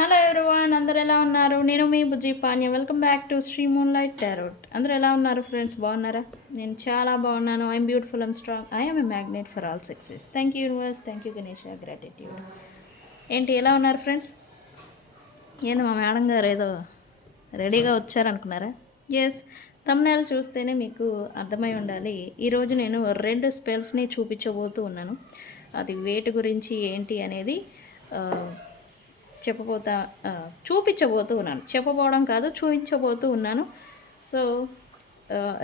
Hello everyone అందరు ఎలా ఉన్నారు? నేను మీ Bujji పాన్య welcome back to Sri moonlight tarot అందరు ఎలా ఉన్నారు ఫ్రెండ్స్ బాగున్నారా? నేను చాలా బాగున్నాను. I'm beautiful I'm strong I'm a magnet for all success thank you universe thank you Ganesh gratitude ఏంటి ఎలా ఉన్నారు ఫ్రెండ్స్ ఏంది మా మేడం గారు ఏదో రెడీగా వచ్చారనుకున్నారా? ఎస్ తమ్నేల్ చూస్తేనే మీకు అర్థమై ఉండాలి. ఈరోజు నేను రెండు స్పెల్స్ని చూపించబోతూ ఉన్నాను. అది వేటి గురించి ఏంటి అనేది చెప్పబోతా చూపించబోతూ ఉన్నాను. చెప్పబోవడం కాదు చూపించబోతూ ఉన్నాను. సో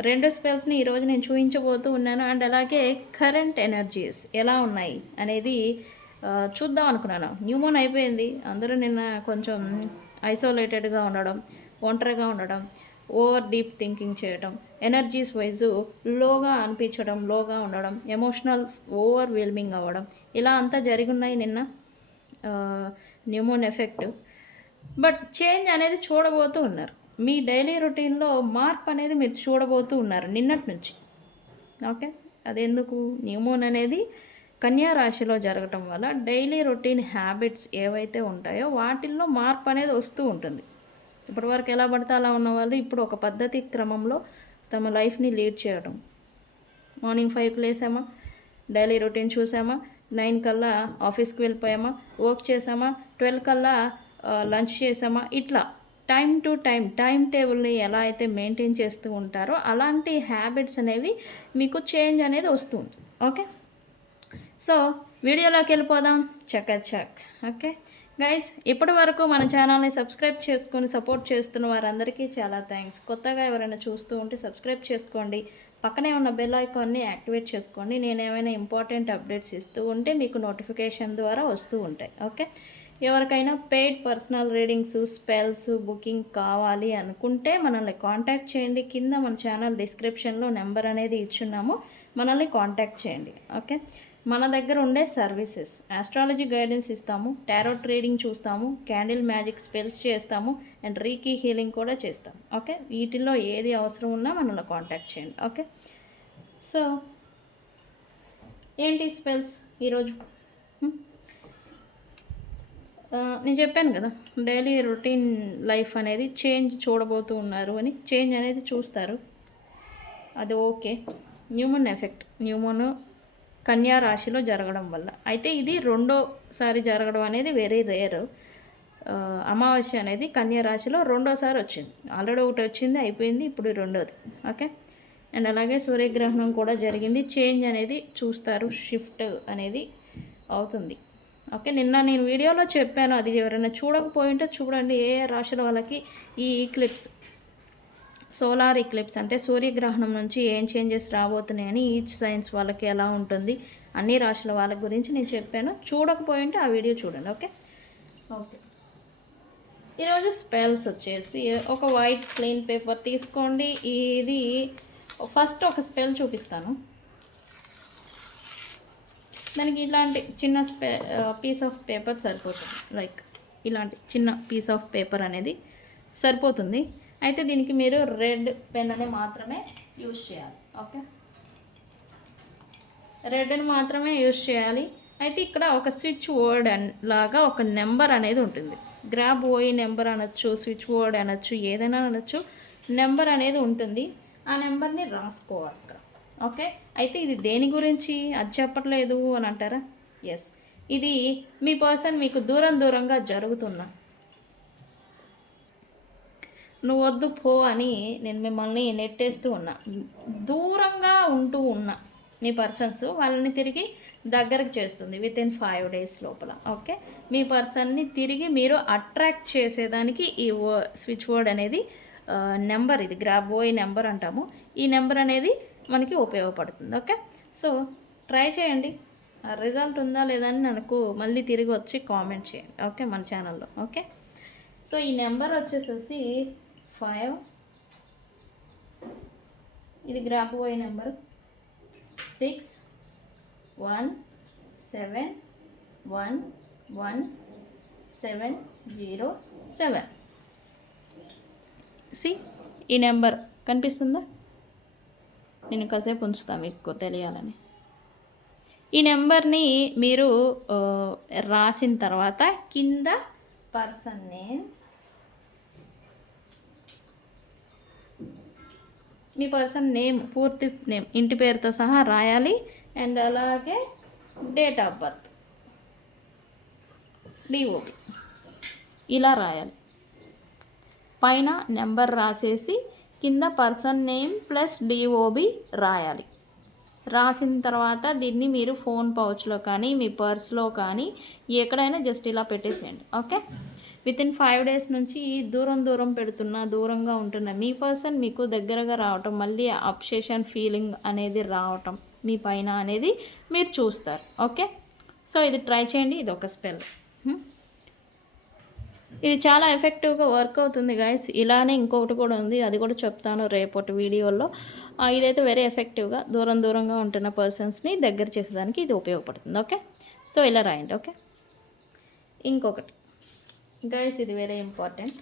రెండు స్పెల్స్ని ఈరోజు నేను చూపించబోతూ ఉన్నాను. అండ్ అలాగే కరెంట్ ఎనర్జీస్ ఎలా ఉన్నాయి అనేది చూద్దాం అనుకున్నాను. న్యూమోన్ అయిపోయింది. అందరూ నిన్న కొంచెం ఐసోలేటెడ్గా ఉండడం ఒంటరిగా ఉండడం ఓవర్ డీప్ థింకింగ్ చేయడం ఎనర్జీస్ వైజ్ లోగా అనిపించడం లోగా ఉండడం ఎమోషనల్ ఓవర్ వెల్మింగ్ అవ్వడం ఇలా అంతా జరిగి ఉన్నాయి నిన్న. న్యూమోన్ ఎఫెక్ట్ బట్ చేంజ్ అనేది చూడబోతూ ఉన్నారు. మీ డైలీ రొటీన్లో మార్పు అనేది మీరు చూడబోతూ ఉన్నారు నిన్నటి నుంచి. ఓకే అదెందుకు? న్యూమోన్ అనేది కన్యా రాశిలో జరగటం వల్ల డైలీ రొటీన్ హ్యాబిట్స్ ఏవైతే ఉంటాయో వాటిల్లో మార్పు అనేది వస్తూ ఉంటుంది. ఇప్పటివరకు ఎలా పడితే అలా ఉన్న వాళ్ళు ఇప్పుడు ఒక పద్ధతి క్రమంలో తమ లైఫ్ని లీడ్ చేయడం మార్నింగ్ ఫైవ్కి లేసామా? డైలీ రొటీన్ చూసామా? నైన్ కల్లా ఆఫీస్కి వెళ్ళిపోయామా వర్క్ చేసామా ట్వెల్వ్ కల్లా లంచ్ చేసామా ఇట్లా. టైం టు టైం టైం టేబుల్ని ఎలా అయితే మెయింటైన్ చేస్తూ ఉంటారో అలాంటి హ్యాబిట్స్ అనేవి మీకు చేంజ్ అనేది వస్తుంది ఓకే? సో వీడియోలోకి వెళ్ళిపోదాం. చక్క చక్. ఓకే? గైస్ ఇప్పటి వరకు మన ఛానల్ని సబ్స్క్రైబ్ చేసుకొని సపోర్ట్ చేస్తున్న వారందరికీ చాలా థ్యాంక్స్ కొత్తగా ఎవరైనా చూస్తూ ఉంటే సబ్స్క్రైబ్ చేసుకోండి. పక్కనే ఉన్న బెల్ ఐకాన్ని యాక్టివేట్ చేసుకోండి. నేను ఏమైనా ఇంపార్టెంట్ అప్డేట్స్ ఇస్తూ ఉంటే మీకు నోటిఫికేషన్ ద్వారా వస్తూ ఉంటాయి. ఓకే ఎవరికైనా paid personal readings spells booking కావాలి అనుకుంటే మనల్ని కాంటాక్ట్ చేయండి. కింద మన ఛానల్ డిస్క్రిప్షన్లో నెంబర్ అనేది ఇచ్చున్నాము. మనల్ని కాంటాక్ట్ చేయండి. ఓకే మన దగ్గర ఉండే సర్వీసెస్. ఆస్ట్రాలజీ గైడెన్స్ ఇస్తాము టారో ట్రేడింగ్ చూస్తాము క్యాండిల్ మ్యాజిక్ స్పెల్స్ చేస్తాము అండ్ రీకీ హీలింగ్ కూడా చేస్తాం. ఓకే వీటిల్లో ఏది అవసరం ఉన్నా మనల్ని కాంటాక్ట్ చేయండి. ఓకే సో ఏంటి స్పెల్స్ ఈరోజు? Hmm? నేను చెప్పాను కదా డైలీ రొటీన్ లైఫ్ అనేది చేంజ్ చూడబోతూ ఉన్నారు అని చేంజ్ అనేది చూస్తారు. అది ఓకే న్యూమన్ ఎఫెక్ట్ న్యూమోన్ కన్యా రాశిలో జరగడం వల్ల. అయితే ఇది రెండోసారి జరగడం అనేది వెరీ రేర్ అమావాస్య అనేది కన్యా రాశిలో రెండోసారి వచ్చింది. ఆల్రెడీ ఒకటి వచ్చింది అయిపోయింది ఇప్పుడు రెండోది. ఓకే అండ్ అలాగే సూర్యగ్రహణం కూడా జరిగింది. చేంజ్ అనేది చూస్తారు షిఫ్ట్ అనేది అవుతుంది. ఓకే నిన్న నేను వీడియోలో చెప్పాను అది ఎవరైనా చూడకపోయింటే చూడండి ఏ రాశుల వాళ్ళకి ఈ ఈక్లిప్స్ సోలార్ ఇక్లిప్స్ అంటే సూర్యగ్రహణం నుంచి ఏం చేంజెస్ రాబోతున్నాయని ఈచ్ సైన్స్ వాళ్ళకి ఎలా ఉంటుంది అన్ని రాశుల వాళ్ళ గురించి నేను చెప్పాను. చూడకపోయింటే ఆ వీడియో చూడండి ఓకే? ఓకే. ఈరోజు స్పెల్స్ వచ్చేసి ఒక వైట్ ప్లెయిన్ పేపర్ తీసుకోండి. ఇది ఫస్ట్ ఒక స్పెల్ చూపిస్తాను. దానికి ఇలాంటి చిన్న స్పే పీస్ ఆఫ్ పేపర్ సరిపోతుంది. లైక్ ఇలాంటి చిన్న పీస్ ఆఫ్ పేపర్ అనేది సరిపోతుంది. అయితే దీనికి మీరు రెడ్ పెన్ అని మాత్రమే యూజ్ చేయాలి ఓకే? రెడ్ని మాత్రమే యూజ్ చేయాలి. అయితే ఇక్కడ ఒక స్విచ్ వర్డ్ లాగా ఒక నెంబర్ అనేది ఉంటుంది. గ్రాబ్ ఓయి నెంబర్ అనొచ్చు స్విచ్ వర్డ్ అనొచ్చు ఏదైనా అనొచ్చు నెంబర్ అనేది ఉంటుంది. ఆ నెంబర్ని రాసుకోవాలి ఇక్కడ ఓకే? అయితే ఇది దేని గురించి? అది చెప్పట్లేదు అని అంటారా? ఎస్ ఇది మీ పర్సన్ మీకు దూరం దూరంగా జరుగుతున్నా నువ్వు వద్దు పో అని నేను మిమ్మల్ని నెట్టేస్తూ ఉన్నా. దూరంగా ఉంటూ ఉన్నా మీ పర్సన్స్ వాళ్ళని తిరిగి దగ్గరకు చేస్తుంది విత్ ఇన్ ఫైవ్ డేస్ లోపల. ఓకే? మీ పర్సన్ని తిరిగి మీరు అట్రాక్ట్ చేసేదానికి ఈ స్విచ్ బోర్డ్ అనేది నెంబర్ ఇది గ్రాబోయ్ నెంబర్ అంటాము. ఈ నెంబర్ అనేది మనకి ఉపయోగపడుతుంది. ఓకే? సో ట్రై చేయండి. రిజల్ట్ ఉందా లేదా అని నాకు మళ్ళీ తిరిగి వచ్చి కామెంట్ చేయండి. ఓకే? మన ఛానల్లో ఓకే? సో ఈ నెంబర్ వచ్చేసేసి ఫైవ్. ఇది Grabovoi number. Six one seven one one seven zero seven. See ఈ నెంబర్ కనిపిస్తుందా? నేను కాసేపు ఉంచుతాను మీకు తెలియాలని. ఈ నెంబర్ని మీరు రాసిన తర్వాత కింద పర్సన్ నేమ్ మీ పర్సన్ నేమ్ పూర్తి నేమ్ ఇంటి పేరుతో సహా రాయాలి. అండ్ అలాగే డేట్ ఆఫ్ బర్త్. డిఓపి ఇలా రాయాలి. పైన నెంబర్ రాసేసి కింద పర్సన్ నేమ్ ప్లస్ డిఓబి రాయాలి. రాసిన తర్వాత దీన్ని మీరు ఫోన్ పౌచ్లో కానీ మీ పర్స్లో కానీ ఎక్కడైనా జస్ట్ ఇలా పెట్టేసేయండి. Okay? Within five days నుంచి దూరం దూరం పెడుతున్న దూరంగా ఉంటున్న మీ పర్సన్ మీకు దగ్గరగా రావటం మళ్ళీ అప్సేషన్ ఫీలింగ్ అనేది రావటం మీ పైన అనేది మీరు చూస్తారు. ఓకే సో ఇది ట్రై చేయండి. ఇది ఒక స్పెల్ ఇది చాలా ఎఫెక్టివ్గా వర్క్ అవుతుంది గైస్ ఇలానే ఇంకొకటి కూడా ఉంది. అది కూడా చెప్తాను రేపటి వీడియోలో. ఇదైతే వెరీ ఎఫెక్టివ్గా దూరం దూరంగా ఉంటున్న పర్సన్స్ని దగ్గర చేసేదానికి ఇది ఉపయోగపడుతుంది. ఓకే సో ఇలా రాయండి. ఓకే ఇంకొకటి. గైస్ ఇది వెరీ ఇంపార్టెంట్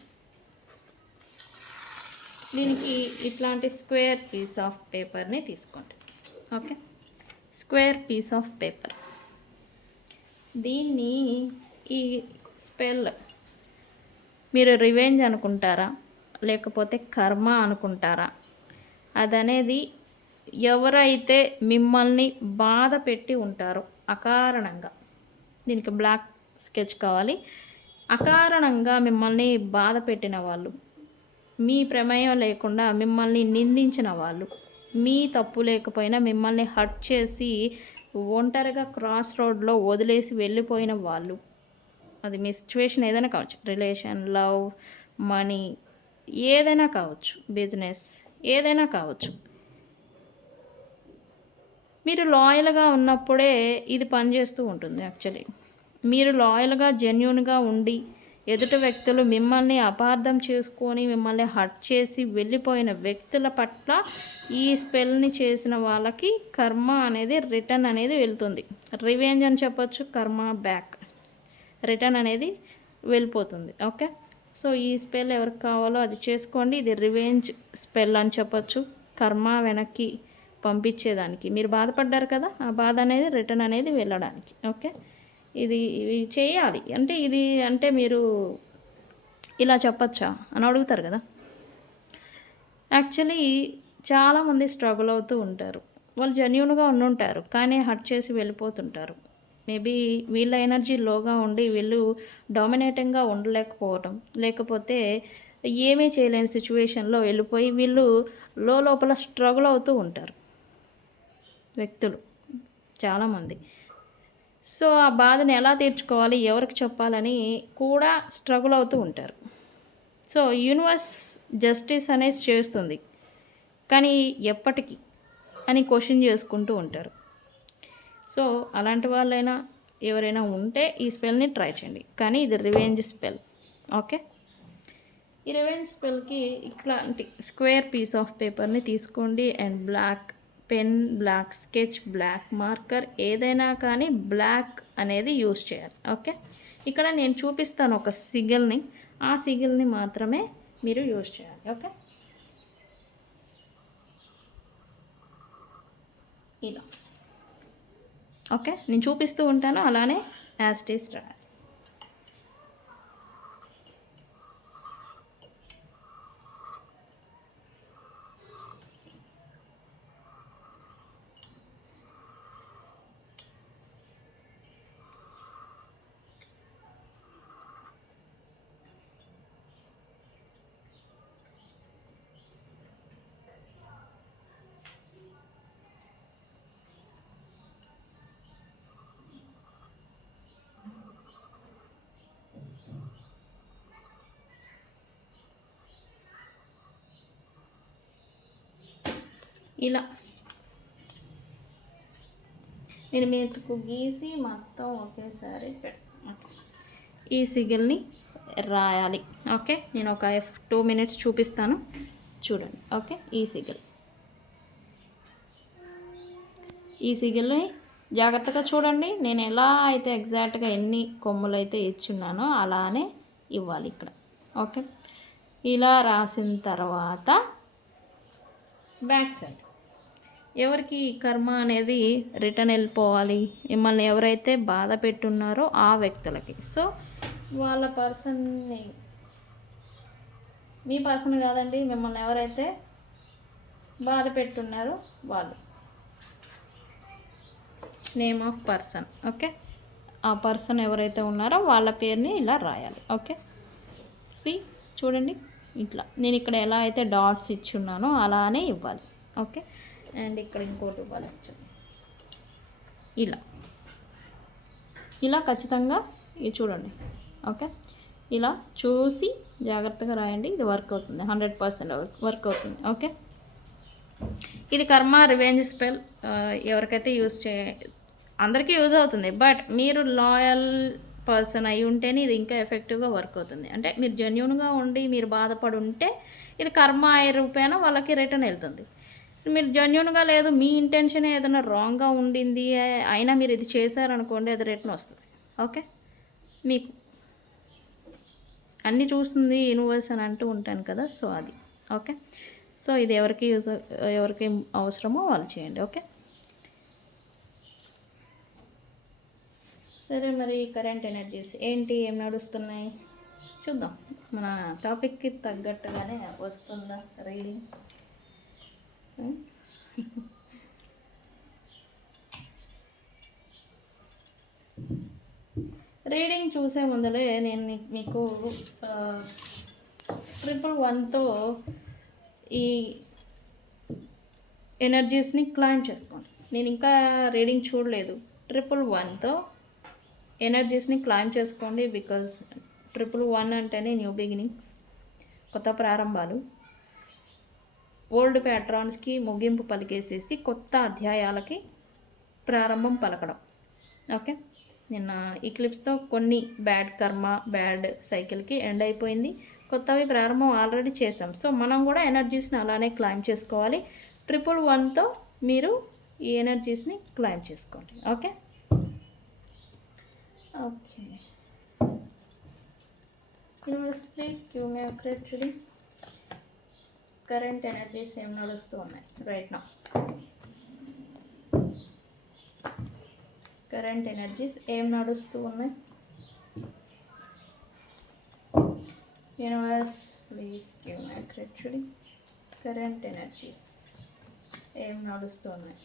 దీనికి ఇట్లాంటి స్క్వేర్ పీస్ ఆఫ్ పేపర్ని తీసుకోండి. Okay? Square piece of paper దీన్ని ఈ స్పెల్ మీరు రివెంజ్ అనుకుంటారా? లేకపోతే కర్మ అనుకుంటారా? అదనేది ఎవరైతే మిమ్మల్ని బాధ పెట్టి ఉంటారో అకారణంగా. దీనికి బ్లాక్ స్కెచ్ కావాలి. అకారణంగా మిమ్మల్ని బాధ పెట్టిన వాళ్ళు మీ ప్రమేయం లేకుండా మిమ్మల్ని నిందించిన వాళ్ళు మీ తప్పు లేకపోయినా మిమ్మల్ని హర్ట్ చేసి ఒంటరిగా క్రాస్ రోడ్లో వదిలేసి వెళ్ళిపోయిన వాళ్ళు. అది మీ సిచ్యువేషన్ ఏదైనా కావచ్చు. రిలేషన్ లవ్ మనీ ఏదైనా కావచ్చు. బిజినెస్ ఏదైనా కావచ్చు. మీరు లాయల్గా ఉన్నప్పుడే ఇది పనిచేస్తూ ఉంటుంది యాక్చువల్లీ మీరు లాయల్గా జెన్యున్గా ఉండి ఎదుటి వ్యక్తులు మిమ్మల్ని అపార్థం చేసుకొని మిమ్మల్ని హర్ట్ చేసి వెళ్ళిపోయిన వ్యక్తుల పట్ల ఈ స్పెల్ని చేసిన వాళ్ళకి కర్మ అనేది రిటర్న్ అనేది వెళ్తుంది. రివెంజ్ అని చెప్పొచ్చు కర్మ బ్యాక్. రిటర్న్ అనేది వెళ్ళిపోతుంది. ఓకే? సో ఈ స్పెల్ ఎవరికి కావాలో అది చేసుకోండి. ఇది రివెంజ్ స్పెల్ అని చెప్పొచ్చు. కర్మ వెనక్కి పంపించేదానికి. మీరు బాధపడ్డారు కదా ఆ బాధ అనేది రిటర్న్ అనేది వెళ్ళడానికి. ఓకే? ఇది ఇవి చేయాలి. అంటే ఇది అంటే మీరు ఇలా చెప్పచ్చా అని అడుగుతారు కదా. యాక్చువల్లీ చాలామంది స్ట్రగుల్ అవుతూ ఉంటారు. వాళ్ళు జెన్యున్గా ఉండుంటారు కానీ హట్ చేసి వెళ్ళిపోతుంటారు. మేబీ వీళ్ళ ఎనర్జీ లోగా ఉండి వీళ్ళు డామినేటింగ్గా ఉండలేకపోవటం. లేకపోతే ఏమీ చేయలేని సిచ్యువేషన్లో వెళ్ళిపోయి వీళ్ళు లో లోపల స్ట్రగుల్ అవుతూ ఉంటారు. వ్యక్తులు చాలామంది. సో ఆ బాధను ఎలా తీర్చుకోవాలి ఎవరికి చెప్పాలని కూడా స్ట్రగుల్ అవుతూ ఉంటారు. సో యూనివర్స్ జస్టిస్ అనేది చేస్తుంది. కానీ ఎప్పటికీ అని క్వశ్చన్ చేసుకుంటూ ఉంటారు. సో అలాంటి వాళ్ళైనా ఎవరైనా ఉంటే ఈ స్పెల్ని ట్రై చేయండి. కానీ ఇది రివెంజ్ స్పెల్ ఓకే ఈ రివెంజ్ స్పెల్కి ఇట్లాంటి స్క్వేర్ పీస్ ఆఫ్ పేపర్ని తీసుకోండి and black pen black sketch black marker ఏదైనా కానీ బ్లాక్ అనేది యూస్ చేయాలి. ఓకే? ఇక్కడ నేను చూపిస్తాను ఒక సిగిల్ని. ఆ సిగిల్ని మాత్రమే మీరు యూస్ చేయాలి. ఓకే? ఇలా. ఓకే? నేను చూపిస్తూ ఉంటాను. అలానే యాజ్ టేస్ట్ రాయాలి ఇలా. నేను మెతుకు గీసి మొత్తం ఒకేసారి ఈ సిగిల్ని రాయాలి. ఓకే? నేను ఒక టూ మినిట్స్ చూపిస్తాను. చూడండి. ఓకే? ఈ సిగిల్. ఈ సిగిల్ని జాగ్రత్తగా చూడండి. నేను ఎలా అయితే ఎగ్జాక్ట్గా ఎన్ని కొమ్ములు అయితే ఇచ్చున్నానో అలానే ఇవ్వాలి ఇక్కడ. ఓకే? ఇలా రాసిన తర్వాత బ్యాక్ సైడ్. ఎవరికి కర్మ అనేది రిటర్న్ వెళ్ళిపోవాలి? మిమ్మల్ని ఎవరైతే బాధ పెట్టున్నారో ఆ వ్యక్తులకి. సో వాళ్ళ పర్సన్ని మీ పర్సన్ కాదండి మిమ్మల్ని ఎవరైతే బాధ పెట్టున్నారో వాళ్ళు. Name of person okay? ఆ పర్సన్ ఎవరైతే ఉన్నారో వాళ్ళ పేరుని ఇలా రాయాలి ఓకే? సి చూడండి ఇట్లా. నేను ఇక్కడ ఎలా అయితే డాట్స్ ఇచ్చి ఉన్నానో అలానే ఇవ్వాలి ఓకే? అండ్ ఇక్కడ ఇంకోటి ఇవ్వాలి యాక్చువల్లీ ఇలా. ఇలా ఖచ్చితంగా ఇది చూడండి. ఓకే ఇలా చూసి జాగ్రత్తగా రాయండి. ఇది వర్క్ అవుతుంది. హండ్రెడ్ పర్సెంట్ వర్క్ అవుతుంది. ఓకే ఇది కర్మ రివెంజ్ స్పెల్ ఎవరికైతే యూజ్ చే అందరికీ యూజ్ అవుతుంది. బట్ మీరు లాయల్ పర్సన్ అయి ఉంటేనే ఇది ఇంకా ఎఫెక్టివ్గా వర్క్ అవుతుంది. అంటే మీరు జెన్యున్గా ఉండి మీరు బాధపడి ఉంటే ఇది కర్మ అయ్యే రూపేణ వాళ్ళకి రిటర్న్ వెళ్తుంది. మీరు జెన్యున్గా లేదు మీ ఇంటెన్షన్ ఏదైనా రాంగ్గా ఉండింది అయినా మీరు ఇది చేశారనుకోండి అది రిటర్న్ వస్తుంది. ఓకే మీకు అన్నీ చూస్తుంది యూనివర్స్ అని అంటూ ఉంటాను కదా సో అది. ఓకే సో ఇది ఎవరికి యూజ్ ఎవరికి అవసరమో వాళ్ళు చేయండి. ఓకే సరే మరి కరెంట్ ఎనర్జీస్ ఏంటి ఏం నడుస్తున్నాయి? చూద్దాం. మన టాపిక్కి తగ్గట్టుగానే వస్తుందా రీడింగ్ రీడింగ్ చూసే ముందలే నేను మీకు ట్రిపుల్ వన్తో ఈ ఎనర్జీస్ని క్లైమ్ చేసుకోండి. నేను ఇంకా రీడింగ్ చూడలేదు. ట్రిపుల్ వన్తో ఎనర్జీస్ని క్లైమ్ చేసుకోండి బికాజ్ ట్రిపుల్ వన్ అంటేనే న్యూ బిగినింగ్ కొత్త ప్రారంభాలు. ఓల్డ్ ప్యాట్రాన్స్కి ముగింపు పలికేసేసి కొత్త అధ్యాయాలకి ప్రారంభం పలకడం. ఓకే? నిన్న ఈ క్లిప్స్తో కొన్ని బ్యాడ్ కర్మ బ్యాడ్ సైకిల్కి ఎండ్ అయిపోయింది. కొత్తవి ప్రారంభం ఆల్రెడీ చేసాం సో మనం కూడా ఎనర్జీస్ని అలానే క్లైమ్ చేసుకోవాలి. ట్రిపుల్ వన్తో మీరు ఈ ఎనర్జీస్ని క్లైమ్ చేసుకోండి. Okay? Okay. Universe please give me credit reading current energies ఏం నడుస్తూ ఉన్నాయి రైట్ నా కరెంట్ ఎనర్జీస్ ఏం నడుస్తూ ఉన్నాయి? Universe please give me current energies ఏం నడుస్తూ ఉన్నాయి?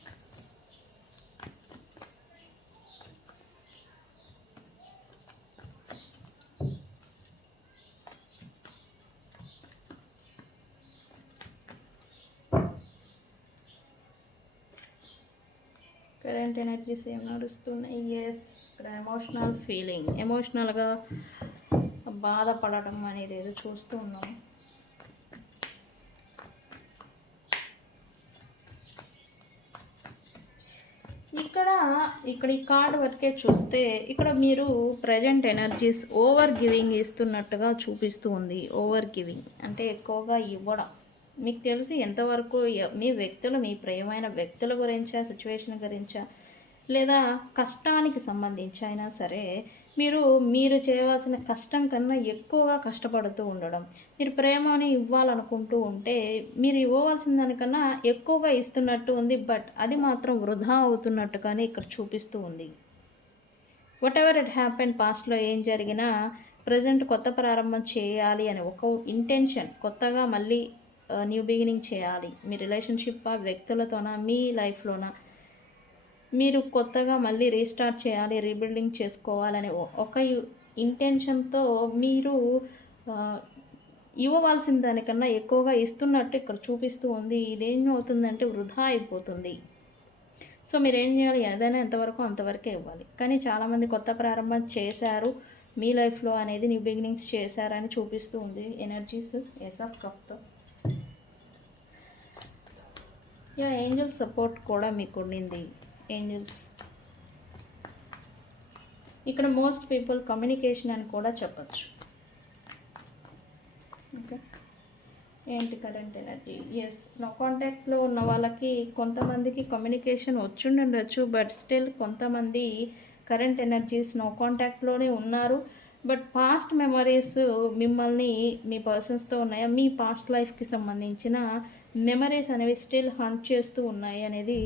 కరెంట్ ఎనర్జీస్ ఏం నడుస్తున్నాయి? ఎస్ ఇక్కడ ఎమోషనల్ ఫీలింగ్ ఎమోషనల్గా బాధపడటం అనేది ఏదో చూస్తూ ఉన్నాం. ఇక్కడ ఇక్కడ ఈ కార్డ్ వరకే చూస్తే ఇక్కడ మీరు ప్రజెంట్ ఎనర్జీస్ ఓవర్ గివింగ్ ఇస్తున్నట్టుగా చూపిస్తూ ఉంది. ఓవర్ గివింగ్ అంటే ఎక్కువగా ఇవ్వడం. మీకు తెలుసు ఎంతవరకు మీ వ్యక్తులు మీ ప్రియమైన వ్యక్తుల గురించా సిచ్యువేషన్ గురించా లేదా కష్టానికి సంబంధించి అయినా సరే మీరు మీరు చేయవలసిన కష్టం కన్నా ఎక్కువగా కష్టపడుతూ ఉండడం మీరు ప్రేమని ఇవ్వాలనుకుంటూ ఉంటే మీరు ఇవ్వవలసిన దానికన్నా ఎక్కువగా ఇస్తున్నట్టు ఉంది బట్ అది మాత్రం వృధా అవుతున్నట్టుగానే ఇక్కడ చూపిస్తూ ఉంది. వాట్ ఎవర్ ఇట్ హ్యాపెన్ పాస్ట్లో ఏం జరిగినా ప్రజెంట్ కొత్త ప్రారంభం చేయాలి అని ఒక ఇంటెన్షన్ కొత్తగా మళ్ళీ న్యూ బిగినింగ్ చేయాలి. మీ రిలేషన్షిప్ ఆ మీ లైఫ్లోనా మీరు కొత్తగా మళ్ళీ రీస్టార్ట్ చేయాలి రీబిల్డింగ్ చేసుకోవాలనే ఒక ఇంటెన్షన్తో మీరు ఇవ్వవలసిన దానికన్నా ఎక్కువగా ఇస్తున్నట్టు ఇక్కడ చూపిస్తూ ఉంది. ఇదేం అవుతుందంటే వృధా అయిపోతుంది. సో మీరు ఏం చేయాలి? ఏదైనా ఎంతవరకు అంతవరకే ఇవ్వాలి. కానీ చాలామంది కొత్త ప్రారంభం చేశారు. మీ లైఫ్లో అనేది న్యూ బిగినింగ్స్ చేశారని చూపిస్తూ ఉంది. ఎనర్జీస్ ఎస్ ఆఫ్ కప్తో. యా ఏంజల్ సపోర్ట్ కూడా మీకు ఉండింది ఏంజల్స్. ఇక్కడ మోస్ట్ పీపుల్ కమ్యూనికేషన్ అని కూడా చెప్పచ్చు. ఓకే. ఏంటి కరెంట్ ఎనర్జీ? ఎస్ నా కాంటాక్ట్లో ఉన్న వాళ్ళకి కొంతమందికి కమ్యూనికేషన్ వచ్చుండొచ్చు బట్ స్టిల్ కొంతమంది కరెంట్ ఎనర్జీస్ నో కాంటాక్ట్లోనే ఉన్నారు. బట్ పాస్ట్ మెమరీస్ మిమ్మల్ని మీ పర్సన్స్తో ఉన్నాయా? మీ పాస్ట్ లైఫ్కి సంబంధించిన మెమరీస్ అనేవి స్టిల్ హంట్ చేస్తూ ఉన్నాయి అనేది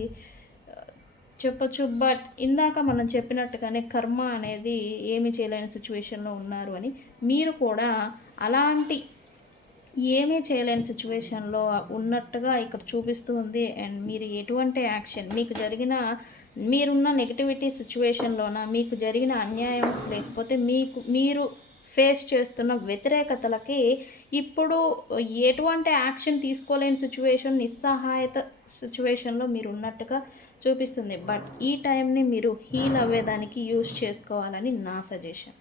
చెప్పచ్చు చెప్పొచ్చు. బట్ ఇందాక మనం చెప్పినట్టుగానే కర్మ అనేది ఏమి చేయలేని సిచ్యువేషన్లో ఉన్నారు అని మీరు కూడా అలాంటి ఏమీ చేయలేని సిచ్యువేషన్లో ఉన్నట్టుగా ఇక్కడ చూపిస్తూ ఉంది. అండ్ మీరు ఎటువంటి యాక్షన్ మీకు జరిగిన మీరున్న నెగిటివిటీ సిచ్యువేషన్లోన మీకు జరిగిన అన్యాయం లేకపోతే మీకు మీరు ఫేస్ చేస్తున్న వ్యతిరేకతలకి ఇప్పుడు ఎటువంటి యాక్షన్ తీసుకోలేని సిచ్యువేషన్ నిస్సహాయత సిచ్యువేషన్లో మీరు ఉన్నట్టుగా చూపిస్తుంది. బట్ ఈ టైంని మీరు హీల్ అవ్వేదానికి యూజ్ చేసుకోవాలని నా సజెషన్.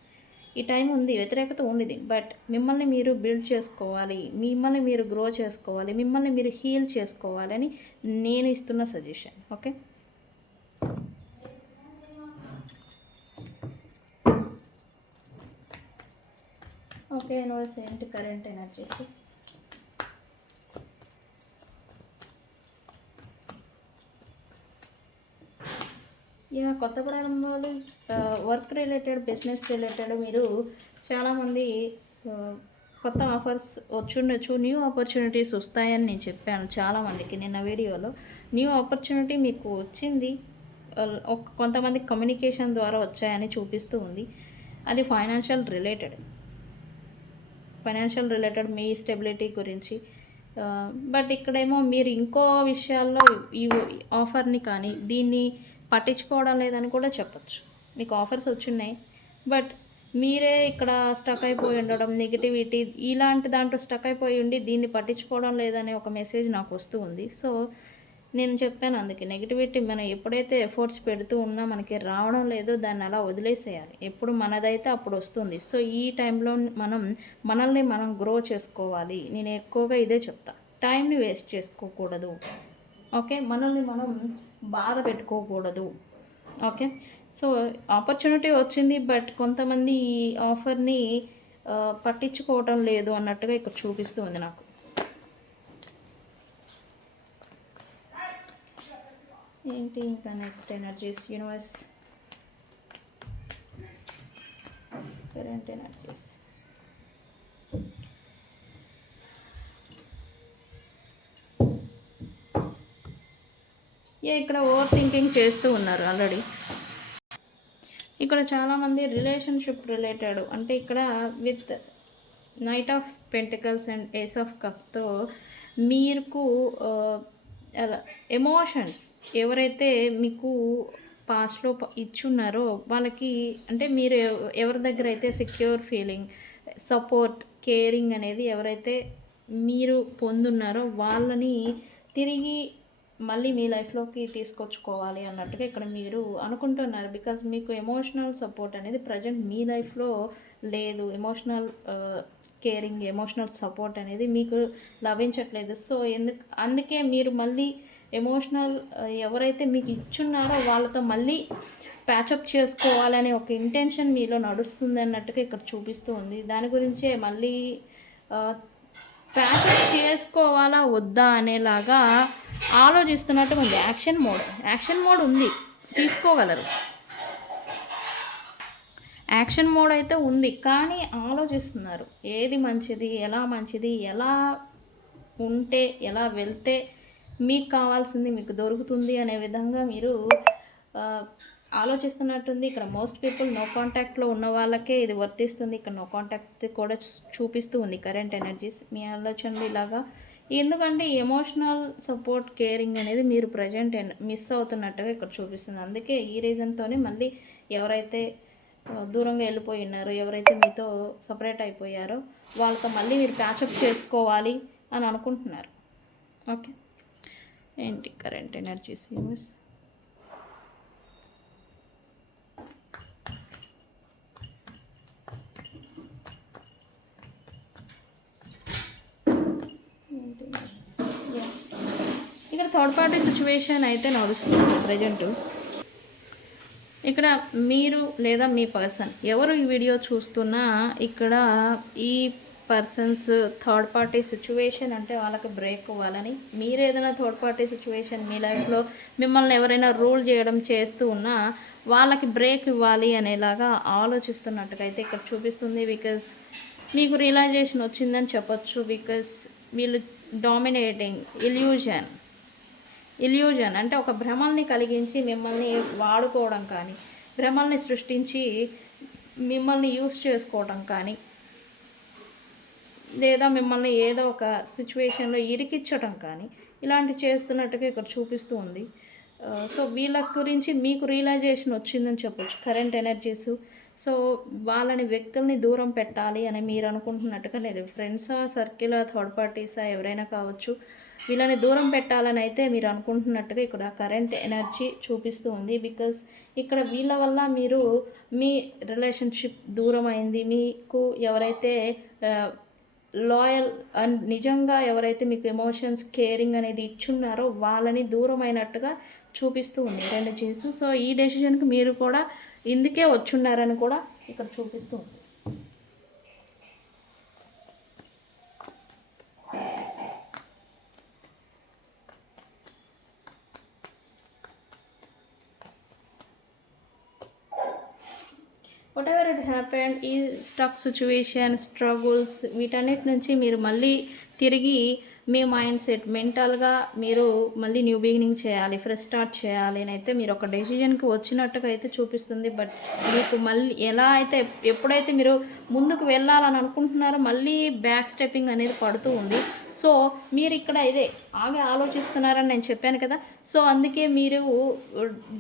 ఈ టైం ఉంది వ్యతిరేకత ఉండేది. బట్ మిమ్మల్ని మీరు బిల్డ్ చేసుకోవాలి మిమ్మల్ని మీరు గ్రో చేసుకోవాలి మిమ్మల్ని మీరు హీల్ చేసుకోవాలని నేను ఇస్తున్న సజెషన్. ఓకే? ఓకే యూనివర్స్ ఏంటి కరెంట్ ఎనర్జీస్ ఇక కొత్త ప్రారంభాలు వర్క్ రిలేటెడ్ బిజినెస్ రిలేటెడ్ మీరు చాలామంది కొత్త ఆఫర్స్ వచ్చుండొచ్చు న్యూ ఆపర్చునిటీస్ వస్తాయని నేను చెప్పాను చాలామందికి నిన్న వీడియోలో. న్యూ ఆపర్చునిటీ మీకు వచ్చింది ఒక కొంతమంది కమ్యూనికేషన్ ద్వారా వచ్చాయని చూపిస్తూ ఉంది. అది ఫైనాన్షియల్ రిలేటెడ్. ఫైనాన్షియల్ రిలేటెడ్ మీ స్టెబిలిటీ గురించి. బట్ ఇక్కడేమో మీరు ఇంకో విషయాల్లో ఈ ఆఫర్ని కానీ దీన్ని పట్టించుకోవడం లేదని కూడా చెప్పొచ్చు. మీకు ఆఫర్స్ వచ్చున్నాయి. బట్ మీరే ఇక్కడ స్టక్ అయిపోయి ఉండడం నెగిటివిటీ ఇలాంటి దాంట్లో స్టక్ అయిపోయి ఉండి దీన్ని పట్టించుకోవడం లేదనే ఒక మెసేజ్ నాకు వస్తూ ఉంది. సో నేను చెప్పాను అందుకే నెగిటివిటీ మనం ఎప్పుడైతే ఎఫర్ట్స్ పెడుతూ ఉన్నా మనకి రావడం లేదో దాన్ని అలా వదిలేసేయాలి. ఎప్పుడు మనదైతే అప్పుడు వస్తుంది. సో ఈ టైంలో మనం మనల్ని మనం గ్రో చేసుకోవాలి. నేను ఎక్కువగా ఇదే చెప్తా. టైంని వేస్ట్ చేసుకోకూడదు. ఓకే మనల్ని మనం బాధ పెట్టుకోకూడదు. ఓకే సో ఆపర్చునిటీ వచ్చింది బట్ కొంతమంది ఈ ఆఫర్ని పట్టించుకోవటం లేదు అన్నట్టుగా ఇక్కడ చూపిస్తూ ఉంది నాకు. ఏంటి ఇంకా next energies universe current energies ఏ ఇక్కడ ఓవర్ థింకింగ్ చేస్తూ ఉన్నారు ఆల్రెడీ ఇక్కడ చాలామంది రిలేషన్షిప్ రిలేటెడ్ అంటే ఇక్కడ with knight of pentacles and ace of కప్తో మీకు ఎమోషన్స్ ఎవరైతే మీకు పాస్ట్లో ఇచ్చున్నారో వాళ్ళకి అంటే మీరు ఎవరి దగ్గర అయితే సెక్యూర్ ఫీలింగ్ సపోర్ట్ కేరింగ్ అనేది ఎవరైతే మీరు పొందున్నారో వాళ్ళని తిరిగి మళ్ళీ మీ లైఫ్లోకి తీసుకొచ్చుకోవాలి అన్నట్టుగా ఇక్కడ మీరు అనుకుంటున్నారు. బికాజ్ మీకు ఎమోషనల్ సపోర్ట్ అనేది ప్రజెంట్ మీ లైఫ్లో లేదు. ఎమోషనల్ కేరింగ్ ఎమోషనల్ సపోర్ట్ అనేది మీకు లభించట్లేదు. సో ఎందుకు అందుకే మీరు మళ్ళీ ఎమోషనల్ ఎవరైతే మీకు ఇచ్చున్నారో వాళ్ళతో మళ్ళీ ప్యాచప్ చేసుకోవాలనే ఒక ఇంటెన్షన్ మీలో నడుస్తుంది అన్నట్టుగా ఇక్కడ చూపిస్తూ ఉంది. దాని గురించే మళ్ళీ ప్యాచప్ చేసుకోవాలా వద్దా అనేలాగా ఆలోచిస్తున్నట్టుగా ఉంది. యాక్షన్ మోడ్ యాక్షన్ మోడ్ ఉంది. తీసుకోగలరు. యాక్షన్ మోడ్ అయితే ఉంది కానీ ఆలోచిస్తున్నారు. ఏది మంచిది ఎలా మంచిది ఎలా ఉంటే ఎలా వెళ్తే మీకు కావాల్సింది మీకు దొరుకుతుంది అనే విధంగా మీరు ఆలోచిస్తున్నట్టుంది. ఇక్కడ మోస్ట్ పీపుల్ నో కాంటాక్ట్లో ఉన్న వాళ్ళకే ఇది వర్తిస్తుంది. ఇక్కడ నో కాంటాక్ట్ కూడా చూపిస్తూ ఉంది కరెంట్ ఎనర్జీస్ మీ ఆలోచనలు ఇలాగా. ఎందుకంటే ఎమోషనల్ సపోర్ట్ కేరింగ్ అనేది మీరు ప్రజెంట్ మిస్ అవుతున్నట్టుగా ఇక్కడ చూపిస్తుంది. అందుకే ఈ రీజన్తోనే మళ్ళీ ఎవరైతే దూరంగా వెళ్ళిపోయి ఉన్నారు ఎవరైతే మీతో సపరేట్ అయిపోయారో వాళ్ళతో మళ్ళీ మీరు ప్యాచప్ చేసుకోవాలి అని అనుకుంటున్నారు. ఓకే ఏంటి కరెంట్ ఎనర్జీస్ సీమస్ ఇక్కడ థర్డ్ పార్టీ సిచ్యువేషన్ అయితే నడుస్తుంది ప్రజెంట్ ఇక్కడ మీరు లేదా మీ పర్సన్ ఎవరు ఈ వీడియో చూస్తున్నా ఇక్కడ ఈ పర్సన్స్ థర్డ్ పార్టీ సిచ్యువేషన్ అంటే వాళ్ళకి బ్రేక్ ఇవ్వాలని మీరు ఏదైనా థర్డ్ పార్టీ సిచ్యువేషన్ మీ లైఫ్లో మిమ్మల్ని ఎవరైనా రూల్ చేయడం చేస్తూ ఉన్నా వాళ్ళకి బ్రేక్ ఇవ్వాలి అనేలాగా ఆలోచిస్తున్నట్టుగా అయితే ఇక్కడ చూపిస్తుంది బికాస్ మీకు రియలైజేషన్ వచ్చిందని చెప్పొచ్చు బికాస్ వీళ్ళు డామినేటింగ్ ఇల్యూజన్ ఇల్యూజన్ అంటే ఒక భ్రమల్ని కలిగించి మిమ్మల్ని వాడుకోవడం కానీ భ్రమల్ని సృష్టించి మిమ్మల్ని యూస్ చేసుకోవడం కానీ లేదా మిమ్మల్ని ఏదో ఒక సిచ్యువేషన్లో ఇరికిచ్చడం కానీ ఇలాంటి చేస్తున్నట్టుగా ఇక్కడ చూపిస్తూ ఉంది. సో వీళ్ళ గురించి మీకు రియలైజేషన్ వచ్చిందని చెప్పొచ్చు కరెంట్ ఎనర్జీస్. సో వాళ్ళని వ్యక్తుల్ని దూరం పెట్టాలి అని మీరు అనుకుంటున్నట్టుగా లేదు. ఫ్రెండ్సా సర్కిల్ థర్డ్ పార్టీసా ఎవరైనా కావచ్చు వీళ్ళని దూరం పెట్టాలని అయితే మీరు అనుకుంటున్నట్టుగా ఇక్కడ కరెంట్ ఎనర్జీ చూపిస్తూ ఉంది. బికాస్ ఇక్కడ వీళ్ళ వల్ల మీరు మీ రిలేషన్షిప్ దూరం అయింది. మీకు ఎవరైతే లాయల్ అండ్ నిజంగా ఎవరైతే మీకు ఎమోషన్స్ కేరింగ్ అనేది ఇచ్చున్నారో వాళ్ళని దూరమైనట్టుగా చూపిస్తూ ఉంది. రెండు జీన్స్ సో ఈ డెసిషన్కి మీరు కూడా ఇందుకే వచ్చున్నారని కూడా ఇక్కడ చూపిస్తూ ఉంది. వాట్ ఎవర్ ఇట్ హ్యాపెండ్ ఈ స్టక్ సిచ్యువేషన్ స్ట్రగుల్స్ వీటన్నిటి నుంచి మీరు మళ్ళీ తిరిగి మీ మైండ్ సెట్ మెంటల్గా మీరు మళ్ళీ న్యూ బిగినింగ్ చేయాలి ఫ్రెష్ స్టార్ట్ చేయాలి అని అయితే మీరు ఒక డెసిషన్కి వచ్చినట్టుగా అయితే చూపిస్తుంది. బట్ మీకు మళ్ళీ ఎలా అయితే ఎప్పుడైతే మీరు ముందుకు వెళ్ళాలని అనుకుంటున్నారో మళ్ళీ బ్యాక్ స్టెప్పింగ్ అనేది పడుతూ ఉంది. సో మీరు ఇక్కడ ఇదే ఆగి ఆలోచిస్తున్నారని నేను చెప్పాను కదా. సో అందుకే మీరు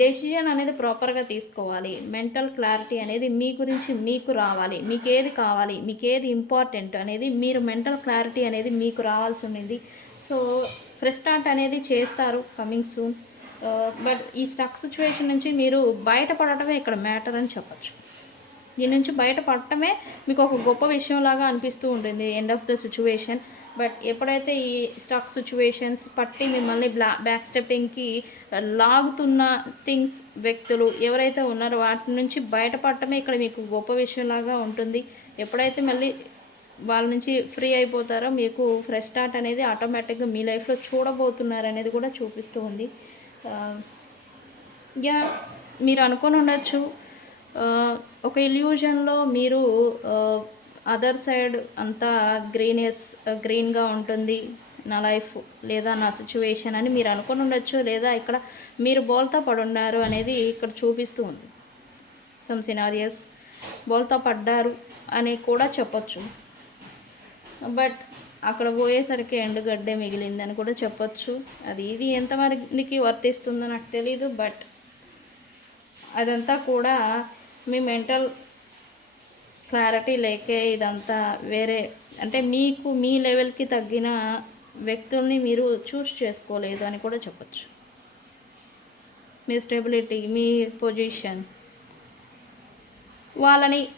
డెసిజన్ అనేది ప్రాపర్గా తీసుకోవాలి. మెంటల్ క్లారిటీ అనేది మీ గురించి మీకు రావాలి. మీకు ఏది కావాలి మీకు ఏది ఇంపార్టెంట్ అనేది మీరు మెంటల్ క్లారిటీ అనేది మీకు రావాల్సి ఉండింది. సో ఫ్రెష్ స్టార్ట్ అనేది చేస్తారు కమింగ్ సూన్ బట్ ఈ స్టక్ సిచ్యువేషన్ నుంచి మీరు బయటపడటమే ఇక్కడ మ్యాటర్ అని చెప్పచ్చు. దీని నుంచి బయటపడటమే మీకు ఒక గొప్ప విషయంలాగా అనిపిస్తూ ఉంటుంది end of the situation but ఎప్పుడైతే ఈ స్టాక్ సిచ్యువేషన్స్ పట్టి మిమ్మల్ని బ్లా బ్యాక్ స్టెప్పింగ్కి లాగుతున్న థింగ్స్ వ్యక్తులు ఎవరైతే ఉన్నారో వాటి నుంచి బయటపడటమే ఇక్కడ మీకు గొప్ప విషయంలాగా ఉంటుంది. ఎప్పుడైతే మళ్ళీ వాళ్ళ నుంచి ఫ్రీ అయిపోతారో మీకు ఫ్రెష్ స్టార్ట్ అనేది ఆటోమేటిక్గా మీ లైఫ్లో చూడబోతున్నారు అనేది కూడా చూపిస్తూ ఉంది. యా మీరు అనుకొని ఉండొచ్చు. ఒక ఇల్యూజన్లో మీరు అదర్ సైడ్ అంతా గ్రీనెస్ గ్రీన్గా ఉంటుంది నా లైఫ్ లేదా నా సిచ్యువేషన్ అని మీరు అనుకొని ఉండొచ్చు. లేదా ఇక్కడ మీరు బోల్తా పడున్నారు అనేది ఇక్కడ చూపిస్తూ ఉంది. సమ్ సినారియస్ బోల్తా పడ్డారు అని కూడా చెప్పొచ్చు. బట్ అక్కడ పోయేసరికి ఎండుగడ్డే మిగిలిందని కూడా చెప్పొచ్చు. అది ఇది ఎంతమందికి వర్తిస్తుందో నాకు తెలీదు బట్ అదంతా కూడా మీ మెంటల్ క్లారిటీ లేకే ఇదంతా వేరే అంటే మీకు మీ లెవెల్కి తగ్గిన వ్యక్తుల్ని మీరు చూస్ చేసుకోలేదు అని కూడా చెప్పచ్చు. మీ స్టెబిలిటీ మీ పొజిషన్ వాళ్ళని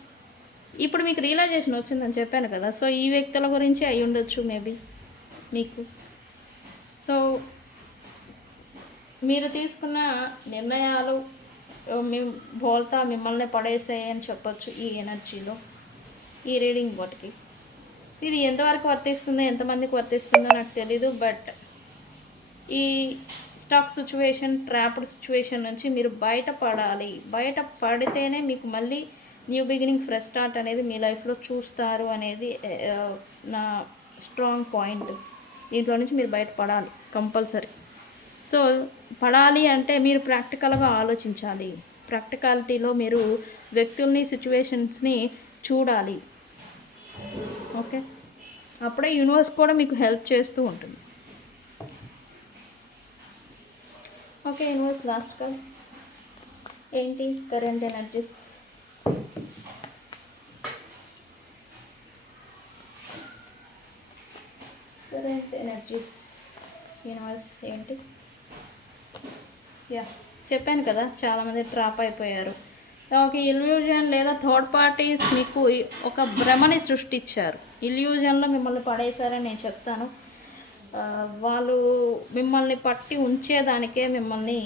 ఇప్పుడు మీకు రియలైజేషన్ వచ్చిందని చెప్పాను కదా సో ఈ వ్యక్తుల గురించి అయి ఉండొచ్చు మేబీ మీకు. సో మీరు తీసుకున్న నిర్ణయాలు మేము మీ బోల్తా మిమ్మల్ని పడేసాయి అని చెప్పొచ్చు ఈ ఎనర్జీలో ఈ రీడింగ్ వాటికి ఇది ఎంతవరకు వర్తిస్తుందో ఎంతమందికి వర్తిస్తుందో నాకు తెలీదు బట్ ఈ స్టాక్ సిచ్యువేషన్ ట్రాప్డ్ సిచ్యువేషన్ నుంచి మీరు బయటపడాలి. బయట పడితేనే మీకు మళ్ళీ న్యూ బిగినింగ్ ఫ్రెష్ స్టార్ట్ అనేది మీ లైఫ్లో చూస్తారు అనేది నా స్ట్రాంగ్ పాయింట్. దీంట్లో నుంచి మీరు బయటపడాలి కంపల్సరీ. సో పడాలి అంటే మీరు ప్రాక్టికల్గా ఆలోచించాలి. ప్రాక్టికాలిటీలో మీరు వ్యక్తుల్ని సిచ్యువేషన్స్ని చూడాలి. ఓకే? అప్పుడే యూనివర్స్ కూడా మీకు హెల్ప్ చేస్తూ ఉంటుంది. Okay universe last call. ఏంటి? Current energies. Current energies universe ఏంటి? యా చెప్పాను కదా చాలామంది ట్రాప్ అయిపోయారు. ఒక ఇల్యూజన్ లేదా థర్డ్ పార్టీస్ మీకు ఒక భ్రమని సృష్టించారు. ఇల్యూజన్లో మిమ్మల్ని పడేశారని నేను చెప్తాను. వాళ్ళు మిమ్మల్ని పట్టి ఉంచేదానికే మిమ్మల్ని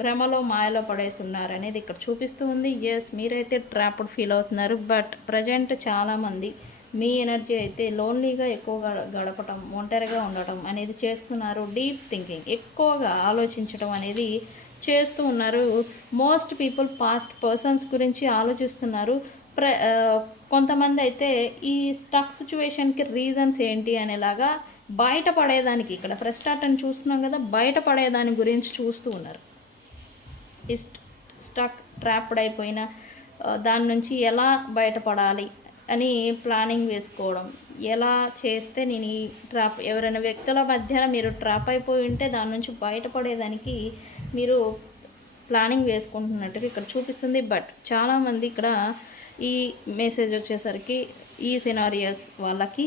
భ్రమలో మాయలో పడేసి ఉన్నారు అనేది ఇక్కడ చూపిస్తూ ఉంది. ఎస్ మీరైతే ట్రాప్డ్ ఫీల్ అవుతున్నారు బట్ ప్రజెంట్ చాలామంది మీ ఎనర్జీ అయితే లోన్లీగా ఎక్కువగా గడపటం ఒంటరిగా ఉండటం అనేది చేస్తున్నారు డీప్ థింకింగ్. ఎక్కువగా ఆలోచించడం అనేది చేస్తూ ఉన్నారు. మోస్ట్ పీపుల్ పాస్ట్ పర్సన్స్ గురించి ఆలోచిస్తున్నారు. ప్ర కొంతమంది అయితే ఈ స్టక్ సిచ్యువేషన్కి రీజన్స్ ఏంటి అనేలాగా బయటపడేదానికి ఇక్కడ ఫ్రెష్ స్టార్ట్ అని చూస్తున్నాం కదా బయటపడేదాని గురించి చూస్తూ ఉన్నారు. ఈ స్టక్ ట్రాప్డ్ అయిపోయిన దాని నుంచి ఎలా బయటపడాలి అని ప్లానింగ్ వేసుకోవడం. ఎలా చేస్తే నేను ఈ ట్రాప్ ఎవరైనా వ్యక్తుల మధ్యన మీరు ట్రాప్ అయిపోయి ఉంటే దాని నుంచి బయటపడేదానికి మీరు ప్లానింగ్ వేసుకుంటున్నట్టుగా ఇక్కడ చూపిస్తుంది. బట్ చాలామంది ఇక్కడ ఈ మెసేజ్ వచ్చేసరికి ఈ సినారియస్ వాళ్ళకి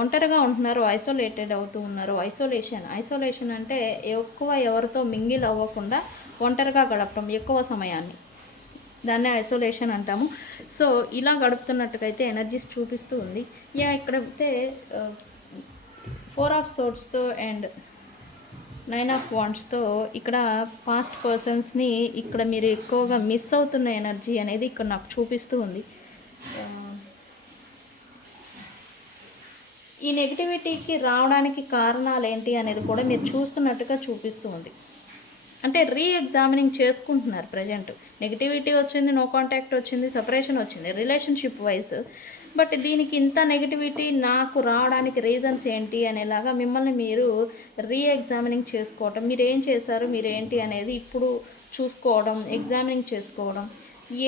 ఒంటరిగా ఉంటున్నారు ఐసోలేటెడ్ అవుతూ ఉన్నారు. ఐసోలేషన్ ఐసోలేషన్ అంటే ఎక్కువ ఎవరితో మింగిల్ అవ్వకుండా ఒంటరిగా గడపడం ఎక్కువ సమయాన్ని. దాన్ని ఐసోలేషన్ అంటాము. సో ఇలా గడుపుతున్నట్టుగైతే ఎనర్జీస్ చూపిస్తూ ఉంది. యా ఇక్కడ అయితే ఫోర్ ఆఫ్ సోర్ట్స్తో అండ్ నైన్ ఆఫ్ వాంట్స్తో ఇక్కడ పాస్ట్ పర్సన్స్ని ఇక్కడ మీరు ఎక్కువగా మిస్ అవుతున్న ఎనర్జీ అనేది ఇక్కడ నాకు చూపిస్తూ ఉంది. ఈ నెగిటివిటీకి రావడానికి కారణాలు ఏంటి అనేది కూడా మీరు చూస్తున్నట్టుగా చూపిస్తూ ఉంది. అంటే రీ ఎగ్జామినింగ్ చేసుకుంటున్నారు ప్రజెంట్ నెగిటివిటీ వచ్చింది నో కాంటాక్ట్ వచ్చింది సపరేషన్ వచ్చింది రిలేషన్షిప్ వైజ్ బట్ దీనికి ఇంత నెగిటివిటీ నాకు రావడానికి రీజన్స్ ఏంటి అనేలాగా మిమ్మల్ని మీరు రీ ఎగ్జామినింగ్ చేసుకోవటం మీరు ఏం చేశారు మీరు ఏంటి అనేది ఇప్పుడు చూసుకోవడం ఎగ్జామినింగ్ చేసుకోవడం.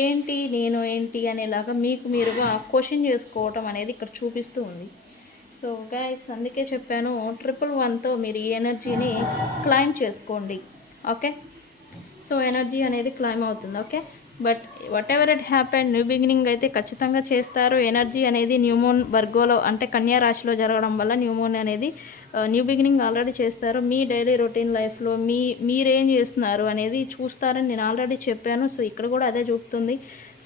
ఏంటి నేను ఏంటి అనేలాగా మీకు మీరుగా క్వశ్చన్ చేసుకోవటం అనేది ఇక్కడ చూపిస్తూ ఉంది. సో గైస్ అందుకే చెప్పాను ట్రిపుల్ వన్తో మీరు ఈ ఎనర్జీని క్లైమ్ చేసుకోండి. ఓకే? సో ఎనర్జీ అనేది క్లైమ్ అవుతుంది okay? But whatever it happen new beginning అయితే ఖచ్చితంగా చేస్తారు. ఎనర్జీ అనేది న్యూమోన్ వర్గోలో అంటే కన్యా రాశిలో జరగడం వల్ల న్యూమోన్ అనేది న్యూ బిగినింగ్ ఆల్రెడీ చేస్తారు. మీ డైలీ రొటీన్ లైఫ్లో మీ మీరేం చేస్తున్నారు అనేది చూస్తారని నేను ఆల్రెడీ చెప్పాను. సో ఇక్కడ కూడా అదే చూపుతుంది.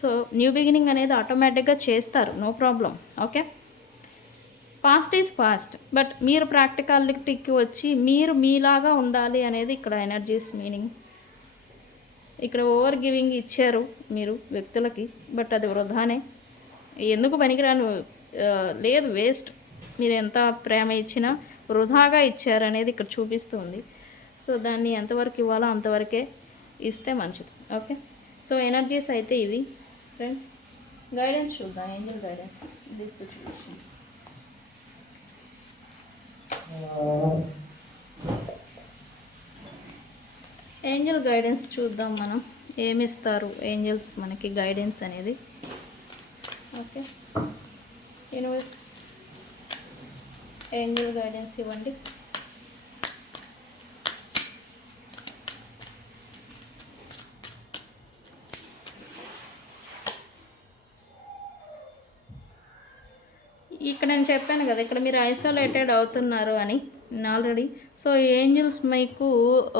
సో న్యూ బిగినింగ్ అనేది ఆటోమేటిక్గా చేస్తారు. No problem okay? Past is past but మీరు ప్రాక్టికాలిటీకి వచ్చి మీరు మీలాగా ఉండాలి అనేది ఇక్కడ ఎనర్జీస్ మీనింగ్ ఇక్కడ ఓవర్ గివింగ్ ఇచ్చారు మీరు వ్యక్తులకి బట్ అది వృధానే. ఎందుకు పనికిరాను లేదు వేస్ట్ మీరు ఎంత ప్రేమ ఇచ్చినా వృధాగా ఇచ్చారనేది ఇక్కడ చూపిస్తుంది. సో దాన్ని ఎంతవరకు ఇవ్వాలో అంతవరకే ఇస్తే మంచిది. ఓకే సో ఎనర్జీస్ అయితే ఇవి. ఫ్రెండ్స్ గైడెన్స్ చూద్దాం. Angel guidance this situation angel guidance చూద్దాం మనం. ఏమిస్తారు ఏంజల్స్ మనకి గైడెన్స్ అనేది? ఓకే యూనివర్స్ ఏంజల్ గైడెన్స్ ఇవ్వండి. ఇక్కడ నేను చెప్పాను కదా ఇక్కడ మీరు ఐసోలేటెడ్ అవుతున్నారు అని ఆల్రెడీ సో ఏంజల్స్ మీకు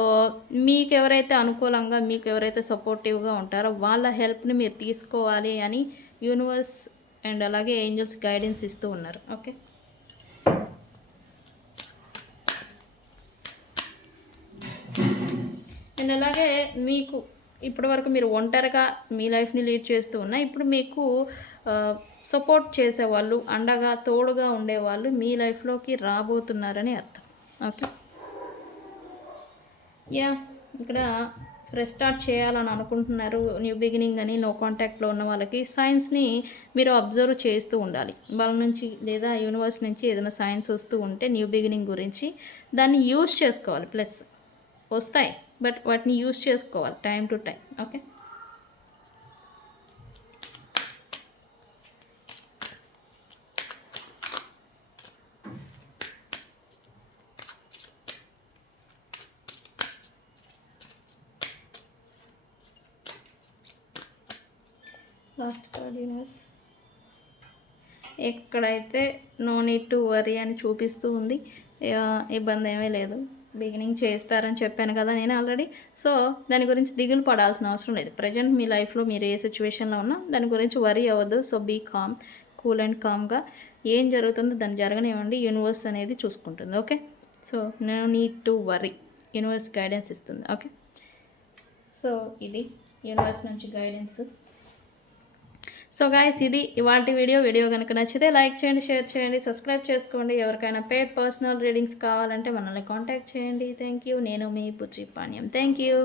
uh, మీకు ఎవరైతే అనుకూలంగా మీకు ఎవరైతే సపోర్టివ్గా ఉంటారో వాళ్ళ హెల్ప్ని మీరు తీసుకోవాలి అని యూనివర్స్ అండ్ అలాగే ఏంజల్స్ గైడెన్స్ ఇస్తూ ఉన్నారు. ఓకే అండ్ అలాగే మీకు ఇప్పటివరకు మీరు ఒంటరిగా మీ లైఫ్ని లీడ్ చేస్తూ ఉన్నా ఇప్పుడు మీకు uh, సపోర్ట్ చేసేవాళ్ళు అండగా తోడుగా ఉండేవాళ్ళు మీ లైఫ్లోకి రాబోతున్నారని అర్థం. ఓకే? యా ఇక్కడ ఫ్రెష్ స్టార్ట్ చేయాలని అనుకుంటున్నారు న్యూ బిగినింగ్ అని నో కాంటాక్ట్లో ఉన్న వాళ్ళకి. సైన్స్ని మీరు అబ్జర్వ్ చేస్తూ ఉండాలి. వాళ్ళ నుంచి లేదా యూనివర్స్ నుంచి ఏదైనా సైన్స్ వస్తూ ఉంటే న్యూ బిగినింగ్ గురించి దాన్ని యూజ్ చేసుకోవాలి. ప్లస్ వస్తాయి బట్ వాటిని యూజ్ చేసుకోవాలి time to time. Okay? Last card universe ఎక్కడైతే నో నీడ్ టు వరీ అని చూపిస్తూ ఉంది ఇబ్బంది ఏమీ లేదు. బిగినింగ్ చేస్తారని చెప్పాను కదా నేను ఆల్రెడీ సో దాని గురించి దిగులు పడాల్సిన అవసరం లేదు. ప్రజెంట్ మీ లైఫ్లో మీరు ఏ సిచ్యువేషన్లో ఉన్నా దాని గురించి వరీ అవ్వద్దు. So be calm cool and కామ్గా ఏం జరుగుతుందో దాన్ని జరగనివ్వండి. యూనివర్స్ అనేది చూసుకుంటుంది. Okay so no need to worry universe guidance ఇస్తుంది. ఓకే సో ఇది యూనివర్స్ నుంచి గైడెన్స్ సో గాయస్ ఇది ఇవాళ వీడియో వీడియో కనుక నచ్చితే లైక్ చేయండి షేర్ చేయండి సబ్స్క్రైబ్ చేసుకోండి. ఎవరికైనా పేడ్ పర్సనల్ రీడింగ్స్ కావాలంటే మనల్ని కాంటాక్ట్ చేయండి. థ్యాంక్ యూ నేను మీ పుచ్చి పాణ్యం. Thank you